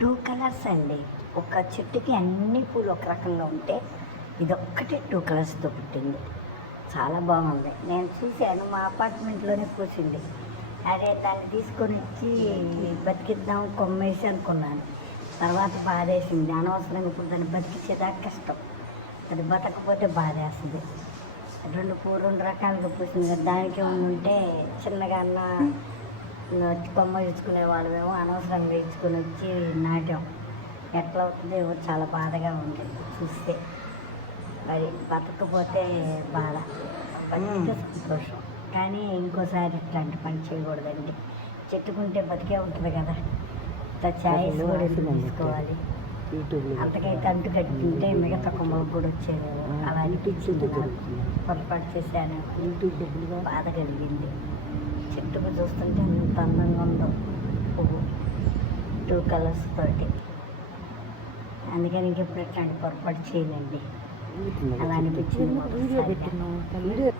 Two colours అండి. ఒక చెట్టుకి అన్ని పూలు ఒక రకంగా ఉంటే ఇదొక్కటే టూ కలర్స్తో పుట్టింది. చాలా బాగుంది. నేను చూశాను మా అపార్ట్మెంట్లోనే పూసింది అదే దాన్ని తీసుకొని వచ్చి బతికిద్దాం కొమ్మేసి అనుకున్నాను. తర్వాత బాధేసింది. అనవసరంగా ఇప్పుడు దాన్ని బతికించేదాకా కష్టం. అది బతకపోతే బాధేస్తుంది. రెండు పూ రెండు రకాలుగా పూసింది. దానికి ఉంటే చిన్నగా అన్న ఇంకా కొమ్మ ఇచ్చుకునే వాళ్ళమేమో అనవసరంగా ఇచ్చుకొని వచ్చి నాటాం ఎట్లా అవుతుందో ఏమో చాలా బాధగా ఉంది. చూస్తే మరి బతకపోతే బాధ. బతికితే సంతోషం. కానీ ఇంకోసారి ఇట్లాంటి పని చేయకూడదండి. చెట్టుకుంటే బతికే ఉంటుంది కదా. ఛాయిస్ కూడా తీసుకోవాలి? అంతకైతే అంటు కట్టింటే మిగతా కొమ్మలకు కూడా వచ్చేది అలా అనిపించింది. పొరపాటు చేశాను. బాధ కలిగింది. చెట్టుకు చూస్తుంటే ఎంత అందంగా ఉందో. పువ్వు. టూ కలర్స్ తోటి. అందుకని ఇంకెప్పుడు ఇట్లాంటి పొరపాటు చేయనండి. అలా అనిపించింది